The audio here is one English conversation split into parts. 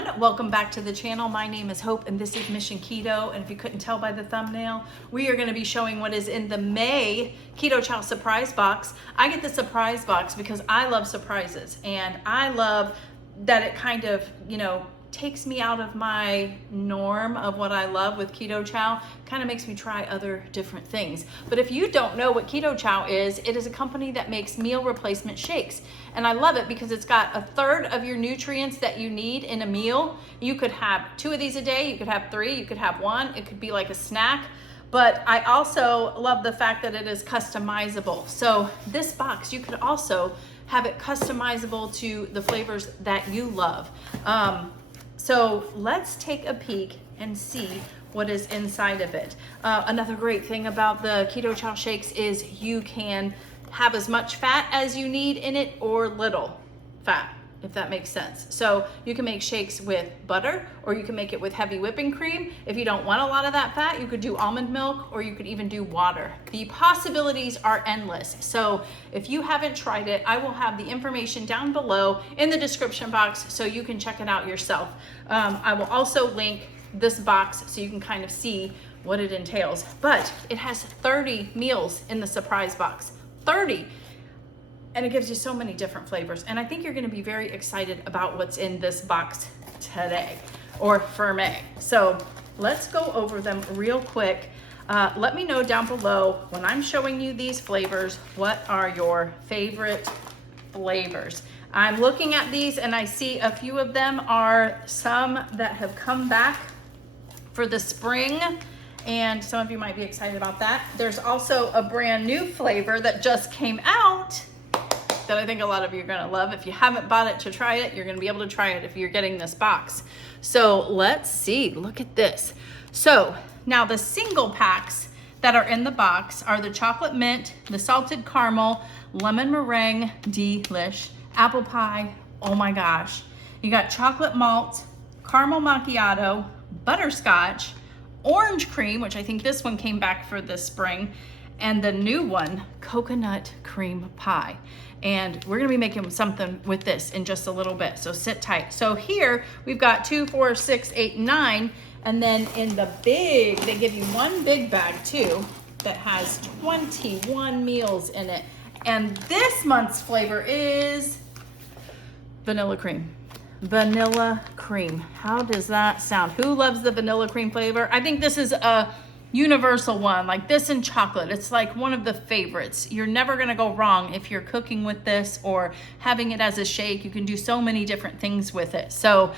everyone, welcome back to the channel. My name is Hope and this is Mission Keto, and if you couldn't tell by the thumbnail, we are going to be showing what is in the May Keto Chow surprise box. I get the surprise box because I love surprises, and I love that it kind of, takes me out of my norm of what I love with Keto Chow, kind of makes me try other different things. But if you don't know what Keto Chow is, it is a company that makes meal replacement shakes. And I love it because it's got a third of your nutrients that you need in a meal. You could have 2 of these a day, you could have 3, you could have 1, it could be like a snack. But I also love the fact that it is customizable. So this box, you could also have it customizable to the flavors that you love. So let's take a peek and see what is inside of it. Another great thing about the Keto Chow shakes is you can have as much fat as you need in it or little fat, if that makes sense. So you can make shakes with butter, or you can make it with heavy whipping cream. If you don't want a lot of that fat, you could do almond milk, or you could even do water. The possibilities are endless. So if you haven't tried it, I will have the information down below in the description box so you can check it out yourself. I will also link this box so you can kind of see what it entails. But it has 30 meals in the surprise box, 30. And it gives you so many different flavors. And I think you're gonna be very excited about what's in this box today, or for May. So let's go over them real quick. Let me know down below when I'm showing you these flavors, what are your favorite flavors? I'm looking at these and I see a few of them are some that have come back for the spring, and some of you might be excited about that. There's also a brand new flavor that just came out that I think a lot of you are gonna love. If you haven't bought it to try it, you're gonna be able to try it if you're getting this box. So let's see, look at this. So now the single packs that are in the box are the chocolate mint, the salted caramel, lemon meringue, delish, apple pie, oh my gosh. You got chocolate malt, caramel macchiato, butterscotch, orange cream, which I think this one came back for this spring, and the new one, coconut cream pie. And we're gonna be making something with this in just a little bit, so sit tight. So here we've got 2, 4, 6, 8, 9, and then in the big, they give you one big bag too that has 21 meals in it. And this month's flavor is vanilla cream. Vanilla cream. How does that sound? Who loves the vanilla cream flavor? I think this is a universal one, like this and chocolate. It's like one of the favorites. You're never gonna go wrong if you're cooking with this or having it as a shake. You can do so many different things with it. So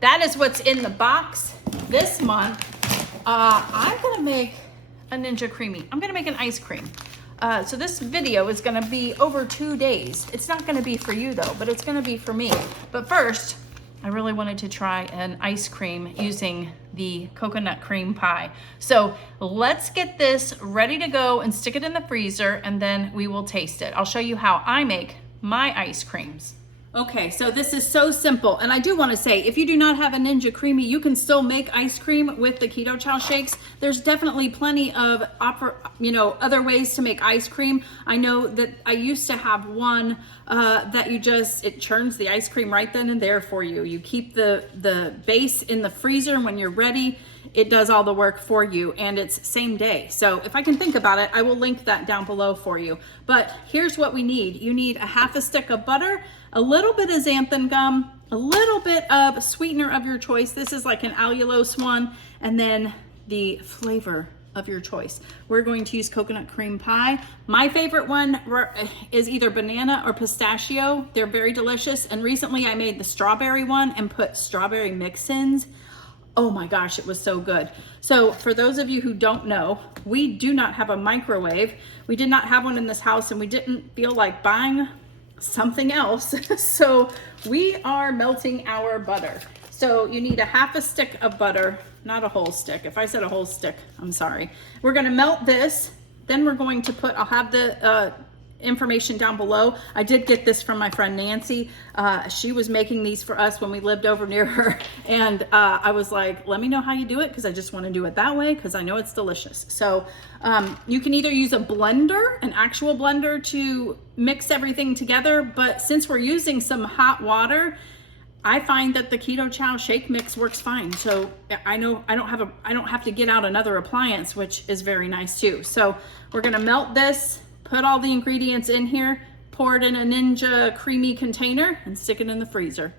that is what's in the box this month. I'm gonna make a Ninja Creamy. I'm gonna make an ice cream. So this video is gonna be over 2 days. It's not gonna be for you though, but it's gonna be for me. But first, I really wanted to try an ice cream using the coconut cream pie. So let's get this ready to go and stick it in the freezer, and then we will taste it. I'll show you how I make my ice creams. Okay, so this is so simple. And I do want to say, if you do not have a Ninja Creamy, you can still make ice cream with the Keto Chow shakes. There's definitely plenty of other ways to make ice cream. I know that I used to have one that it churns the ice cream right then and there for you. You keep the base in the freezer, and when you're ready, it does all the work for you, and it's same day. So if I can think about it, I will link that down below for you. But here's what we need. You need a half a stick of butter, a little bit of xanthan gum, a little bit of sweetener of your choice. This is like an allulose one, and then the flavor of your choice. We're going to use coconut cream pie. My favorite one is either banana or pistachio. They're very delicious. And recently I made the strawberry one and put strawberry mix-ins. Oh my gosh, it was so good. So for those of you who don't know, we do not have a microwave. We did not have one in this house, and we didn't feel like buying something else. So we are melting our butter. So you need a half a stick of butter, not a whole stick. If I said a whole stick, I'm sorry. We're gonna melt this. Then we're going to I'll have the information down below. I did get this from my friend Nancy. She was making these for us when we lived over near her. And I was like, let me know how you do it, because I just want to do it that way, because I know it's delicious. So you can either use a blender, an actual blender, to mix everything together. But since we're using some hot water, I find that the Keto Chow shake mix works fine. So I know I don't have to get out another appliance, which is very nice too. So we're gonna melt this, put all the ingredients in here, pour it in a Ninja Creami container and stick it in the freezer.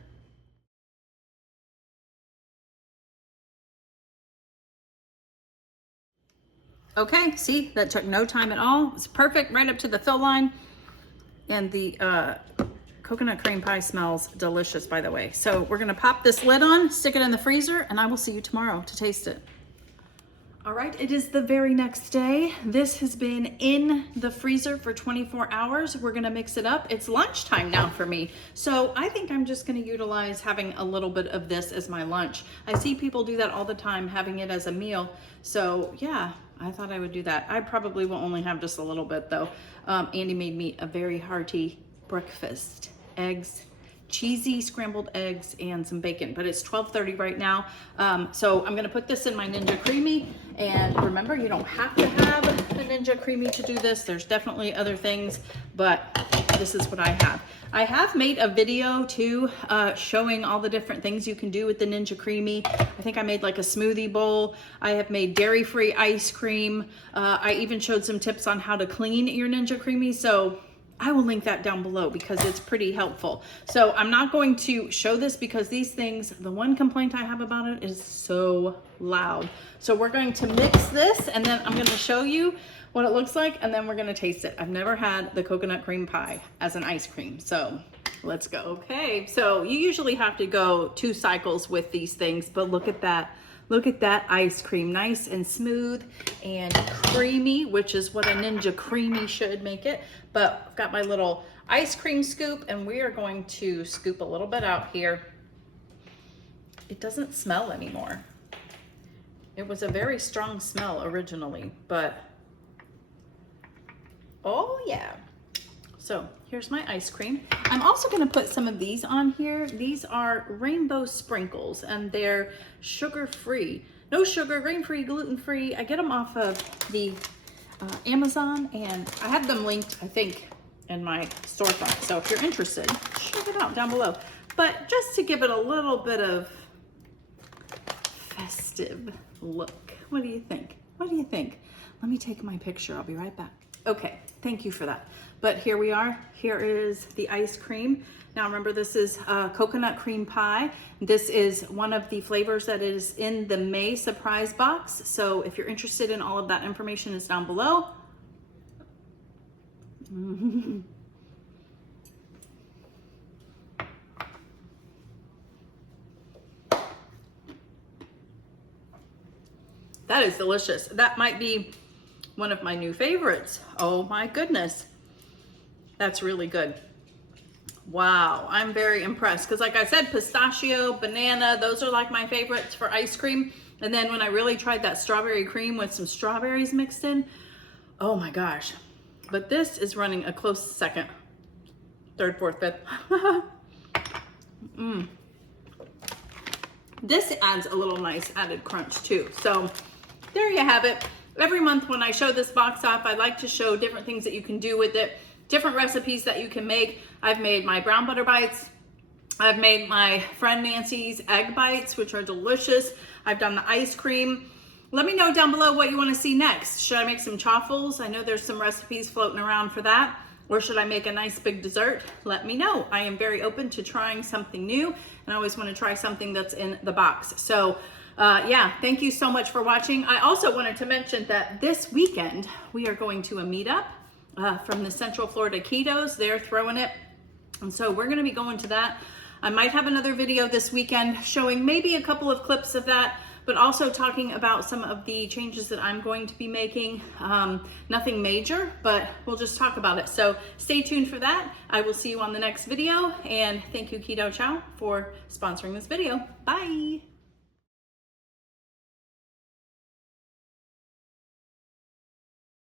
Okay, see, that took no time at all. It's perfect right up to the fill line. And the coconut cream pie smells delicious, by the way. So we're gonna pop this lid on, stick it in the freezer, and I will see you tomorrow to taste it. All right, it is the very next day. This has been in the freezer for 24 hours. We're gonna mix it up. It's lunchtime now for me. So I think I'm just gonna utilize having a little bit of this as my lunch. I see people do that all the time, having it as a meal. So yeah, I thought I would do that. I probably will only have just a little bit though. Andy made me a very hearty breakfast. Eggs, cheesy scrambled eggs, and some bacon, but it's 12:30 right now. So I'm gonna put this in my Ninja Creami, and remember, you don't have to have a Ninja Creami to do this. There's definitely other things, but this is what I have. I have made a video too, showing all the different things you can do with the Ninja Creami. I think I made like a smoothie bowl. I have made dairy-free ice cream. I even showed some tips on how to clean your Ninja Creami. So I will link that down below because it's pretty helpful. So I'm not going to show this because these things, the one complaint I have about it is so loud. So we're going to mix this and then I'm going to show you what it looks like and then we're going to taste it. I've never had the coconut cream pie as an ice cream. So let's go. Okay, so you usually have to go 2 cycles with these things, but look at that. Look at that ice cream, nice and smooth and creamy, which is what a Ninja Creami should make it. But I've got my little ice cream scoop and we are going to scoop a little bit out here. It doesn't smell anymore. It was a very strong smell originally, but oh yeah. So here's my ice cream. I'm also gonna put some of these on here. These are rainbow sprinkles and they're sugar-free. No sugar, grain-free, gluten-free. I get them off of the Amazon and I have them linked, I think, in my storefront. So if you're interested, check it out down below. But just to give it a little bit of festive look. What do you think? What do you think? Let me take my picture. I'll be right back. Okay, thank you for that. But here we are. Here is the ice cream. Now remember, this is coconut cream pie. This is one of the flavors that is in the May surprise box. So if you're interested in all of that information, is down below. That is delicious. That might be one of my new favorites. Oh my goodness. That's really good. Wow, I'm very impressed. Because like I said, pistachio, banana, those are like my favorites for ice cream. And then when I really tried that strawberry cream with some strawberries mixed in, oh my gosh. But this is running a close second, third, fourth, fifth. This adds a little nice added crunch too. So there you have it. Every month when I show this box off, I like to show different things that you can do with it, different recipes that you can make. I've made my brown butter bites. I've made my friend Nancy's egg bites, which are delicious. I've done the ice cream. Let me know down below what you want to see next. Should I make some chaffles? I know there's some recipes floating around for that. Or should I make a nice big dessert? Let me know. I am very open to trying something new, and I always want to try something that's in the box. So yeah, thank you so much for watching. I also wanted to mention that this weekend we are going to a meetup from the Central Florida Ketos. They're throwing it, and so we're going to be going to that. I might have another video this weekend showing maybe a couple of clips of that, but also talking about some of the changes that I'm going to be making. Nothing major, but we'll just talk about it. So stay tuned for that. I will see you on the next video, and thank you, Keto Chow, for sponsoring this video. Bye.